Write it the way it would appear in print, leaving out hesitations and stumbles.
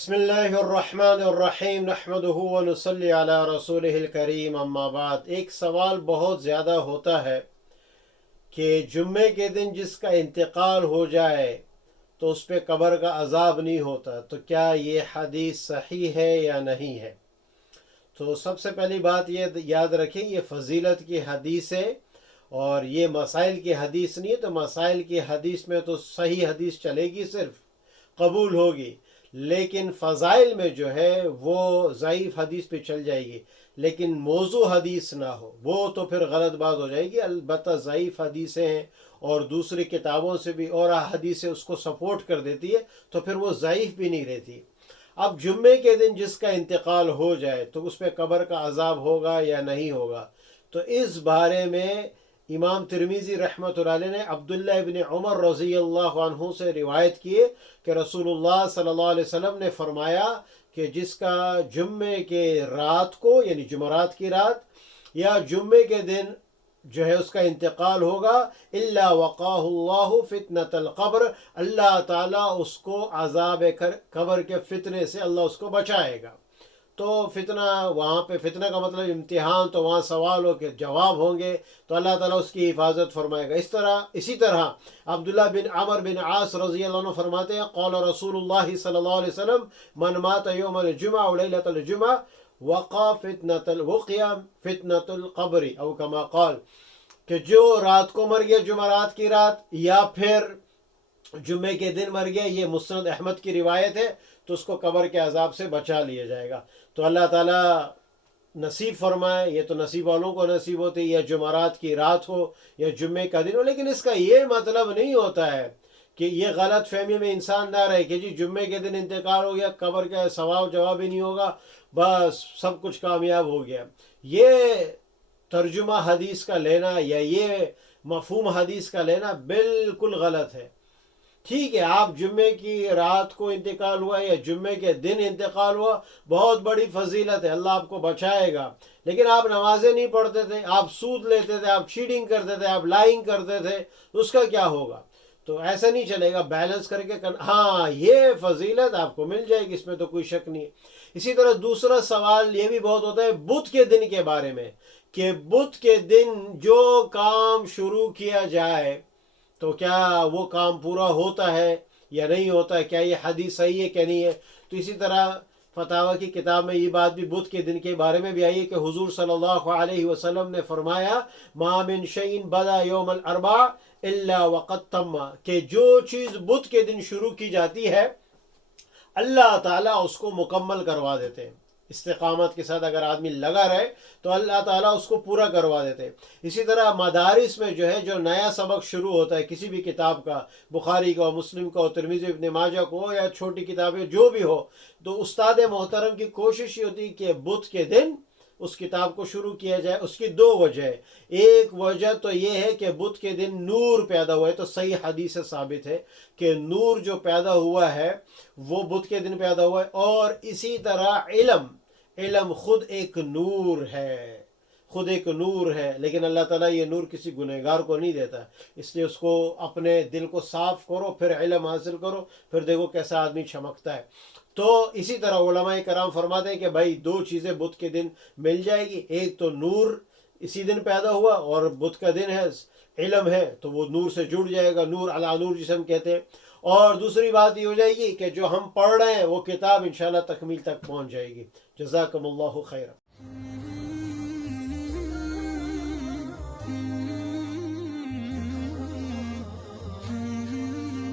بسم اللہ الرحمن الرحیم نحمدہ ونصلی علی رسولہ الکریم اما بعد۔ ایک سوال بہت زیادہ ہوتا ہے کہ جمعے کے دن جس کا انتقال ہو جائے تو اس پہ قبر کا عذاب نہیں ہوتا، تو کیا یہ حدیث صحیح ہے یا نہیں ہے؟ تو سب سے پہلی بات یہ یاد رکھیں، یہ فضیلت کی حدیث ہے اور یہ مسائل کی حدیث نہیں ہے۔ تو مسائل کی حدیث میں تو صحیح حدیث چلے گی، صرف قبول ہوگی، لیکن فضائل میں جو ہے وہ ضعیف حدیث پہ چل جائے گی، لیکن موضوع حدیث نہ ہو وہ تو پھر غلط بات ہو جائے گی۔ البتہ ضعیف حدیثیں ہیں اور دوسری کتابوں سے بھی اور حدیثیں اس کو سپورٹ کر دیتی ہے، تو پھر وہ ضعیف بھی نہیں رہتی۔ اب جمعے کے دن جس کا انتقال ہو جائے تو اس پہ قبر کا عذاب ہوگا یا نہیں ہوگا، تو اس بارے میں امام ترمذی رحمۃ اللہ علیہ نے عبداللہ ابن عمر رضی اللہ عنہ سے روایت کیے کہ رسول اللہ صلی اللہ علیہ وسلم نے فرمایا کہ جس کا جمعے کے رات کو، یعنی جمعرات کی رات یا جمعے کے دن جو ہے اس کا انتقال ہوگا، الا وقاہ اللہ فتنۃ القبر، اللہ تعالیٰ اس کو عذاب قبر کے فتنے سے اللہ اس کو بچائے گا۔ تو فتنہ، وہاں پہ فتنہ کا مطلب امتحان، تو وہاں سوالوں کے جواب ہوں گے، تو اللہ تعالیٰ اس کی حفاظت فرمائے گا۔ اسی طرح عبداللہ بن عمر بن عاص رضی اللہ عنہ فرماتے ہیں، قال رسول اللہ صلی اللہ علیہ وسلم من مات یوم الجمعہ ولیلۃ الجمعہ وقع فتنۃ القبر او کما قال، کہ جو رات کو مر گیا جمعرات کی رات یا پھر جمعے کے دن مر گیا، یہ مسند احمد کی روایت ہے، تو اس کو قبر کے عذاب سے بچا لیا جائے گا۔ تو اللہ تعالیٰ نصیب فرمائے، یہ تو نصیب والوں کو نصیب ہوتی ہے، یا جمعرات کی رات ہو یا جمعے کا دن ہو، لیکن اس کا یہ مطلب نہیں ہوتا ہے کہ یہ غلط فہمی میں انسان نہ رہے کہ جی جمعے کے دن انتقال ہو گیا، قبر کا ثواب جواب ہی نہیں ہوگا، بس سب کچھ کامیاب ہو گیا۔ یہ ترجمہ حدیث کا لینا یا یہ مفہوم حدیث کا لینا بالکل غلط ہے۔ ٹھیک ہے، آپ جمعے کی رات کو انتقال ہوا یا جمعے کے دن انتقال ہوا، بہت بڑی فضیلت ہے، اللہ آپ کو بچائے گا، لیکن آپ نمازیں نہیں پڑھتے تھے، آپ سود لیتے تھے، آپ چیٹنگ کرتے تھے، آپ لائنگ کرتے تھے، اس کا کیا ہوگا؟ تو ایسا نہیں چلے گا، بیلنس کر کے ہاں یہ فضیلت آپ کو مل جائے گی، اس میں تو کوئی شک نہیں ہے۔ اسی طرح دوسرا سوال یہ بھی بہت ہوتا ہے بدھ کے دن کے بارے میں، کہ بدھ کے دن جو کام شروع کیا جائے تو کیا وہ کام پورا ہوتا ہے یا نہیں ہوتا ہے، کیا یہ حدیث صحیح ہے کہ نہیں ہے؟ تو اسی طرح فتاوی کی کتاب میں یہ بات بھی بدھ کے دن کے بارے میں بھی آئی ہے کہ حضور صلی اللہ علیہ وسلم نے فرمایا ما من شیء بدا یوم الاربعاء الا وقد تم، کہ جو چیز بدھ کے دن شروع کی جاتی ہے اللہ تعالیٰ اس کو مکمل کروا دیتے ہیں۔ استقامت کے ساتھ اگر آدمی لگا رہے تو اللہ تعالیٰ اس کو پورا کروا دیتے ہیں۔ اسی طرح مدارس میں جو نیا سبق شروع ہوتا ہے کسی بھی کتاب کا، بخاری کا، مسلم کا، ترمذی ابن ماجہ کو، یا چھوٹی کتابیں جو بھی ہو، تو استاد محترم کی کوشش یہ ہوتی ہے کہ بدھ کے دن اس کتاب کو شروع کیا جائے۔ اس کی دو وجہ ہے، ایک وجہ تو یہ ہے کہ بدھ کے دن نور پیدا ہوا ہے، تو صحیح حدیث سے ثابت ہے کہ نور جو پیدا ہوا ہے وہ بدھ کے دن پیدا ہوا ہے، اور اسی طرح علم خود ایک نور ہے، لیکن اللہ تعالیٰ یہ نور کسی گنہگار کو نہیں دیتا، اس لیے اس کو اپنے دل کو صاف کرو، پھر علم حاصل کرو، پھر دیکھو کیسا آدمی چمکتا ہے۔ تو اسی طرح علماء کرام فرماتے ہیں کہ بھائی دو چیزیں بدھ کے دن مل جائے گی، ایک تو نور اسی دن پیدا ہوا، اور بدھ کا دن ہے، علم ہے تو وہ نور سے جڑ جائے گا، نور علی نور جسے ہم کہتے ہیں۔ اور دوسری بات یہ ہو جائے گی کہ جو ہم پڑھ رہے ہیں وہ کتاب انشاءاللہ تکمیل تک پہنچ جائے گی۔ جزاکم اللہ خیرا۔